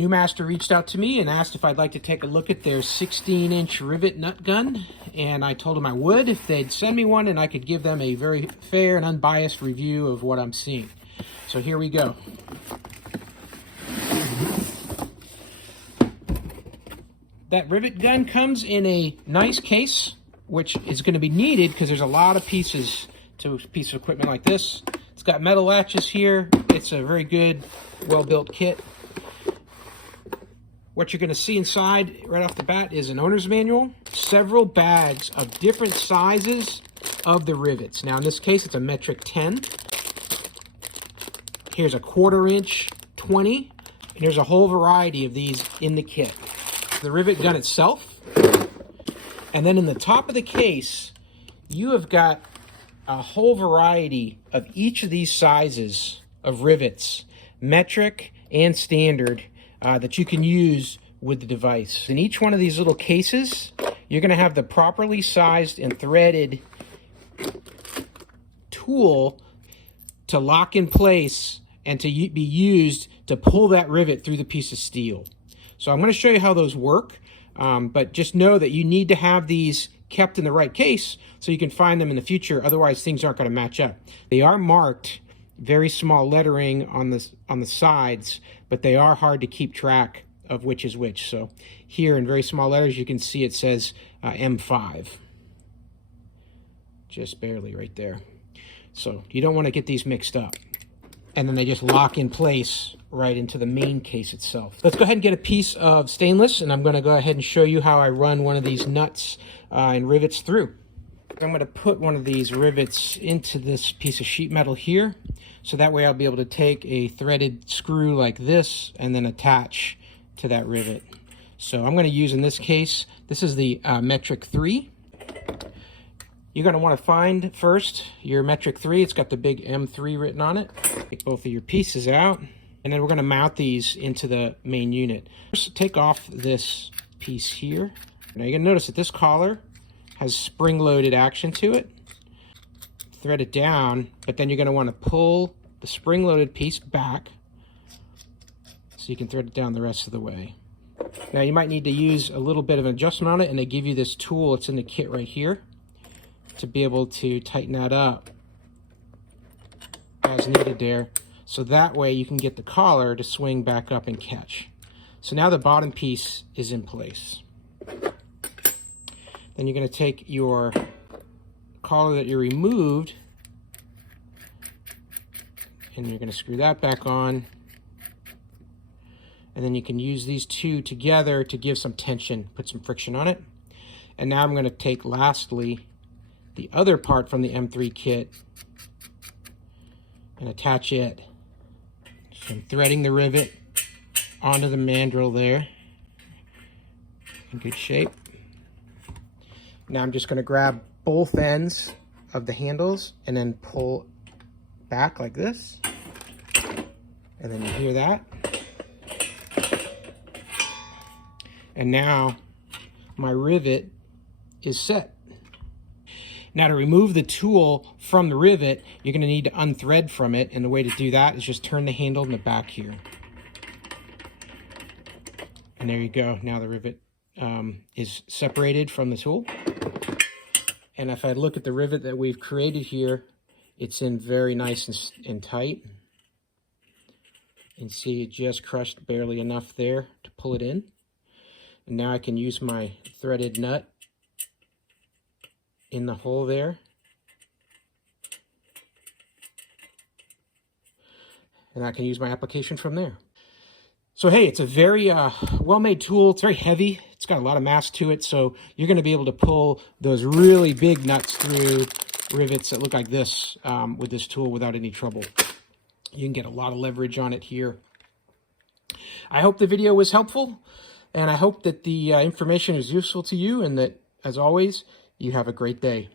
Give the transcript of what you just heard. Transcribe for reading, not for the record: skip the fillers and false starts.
NEU MASTER reached out to me and asked if I'd like to take a look at their 16-inch rivet nut gun, and I told them I would if they'd send me one, and I could give them a very fair and unbiased review of what I'm seeing. So here we go. That rivet gun comes in a nice case, which is going to be needed because there's a lot of pieces to a piece of equipment like this. It's got metal latches here. It's a very good, well-built kit. What you're going to see inside right off the bat is an owner's manual, several bags of different sizes of the rivets. Now in this case it's a metric 10. Here's a 1/4 inch 20, and there's a whole variety of these in the kit. The rivet gun itself, and then in the top of the case you have got a whole variety of each of these sizes of rivets, metric and standard, that you can use with the device. In each one of these little cases, you're going to have the properly sized and threaded tool to lock in place and to be used to pull that rivet through the piece of steel. So I'm going to show you how those work, but just know that you need to have these kept in the right case so you can find them in the future. Otherwise, things aren't going to match up. They are marked very small lettering on the sides, but they are hard to keep track of which is which. So here in very small letters you can see it says M5, just barely right there. So you don't want to get these mixed up, and then they just lock in place right into the main case itself. Let's go ahead and get a piece of stainless, and I'm going to go ahead and show you how I run one of these nuts and rivets through. I'm going to put one of these rivets into this piece of sheet metal here, so that way I'll be able to take a threaded screw like this and then attach to that rivet. So I'm going to use, in this case, this is the Metric 3. You're going to want to find first your Metric 3. It's got the big M3 written on it. Take both of your pieces out, and then we're going to mount these into the main unit. First, take off this piece here. Now you're going to notice that this collar has spring-loaded action to it. Thread it down, but then you're going to want to pull the spring-loaded piece back so you can thread it down the rest of the way. Now you might need to use a little bit of an adjustment on it, and they give you this tool, it's in the kit right here, to be able to tighten that up as needed there, so that way you can get the collar to swing back up and catch. So now the bottom piece is in place. Then you're going to take your collar that you removed, and you're going to screw that back on, and then you can use these two together to give some tension, put some friction on it. And now I'm going to take, lastly, the other part from the M3 kit and attach it. So I'm threading the rivet onto the mandrel there in good shape. Now I'm just going to grab both ends of the handles and then pull back like this, and then you hear that. And now my rivet is set. Now to remove the tool from the rivet, you're going to need to unthread from it, and the way to do that is just turn the handle in the back here. And there you go. Now the rivet is separated from the tool. And if I look at the rivet that we've created here, it's in very nice and tight. And see, it just crushed barely enough there to pull it in. And now I can use my threaded nut in the hole there. And I can use my application from there. So hey, it's a very well-made tool. It's very heavy. It's got a lot of mass to it, so you're going to be able to pull those really big nuts through rivets that look like this with this tool without any trouble. You can get a lot of leverage on it here. I hope the video was helpful, and I hope that the information is useful to you, and that, as always, you have a great day.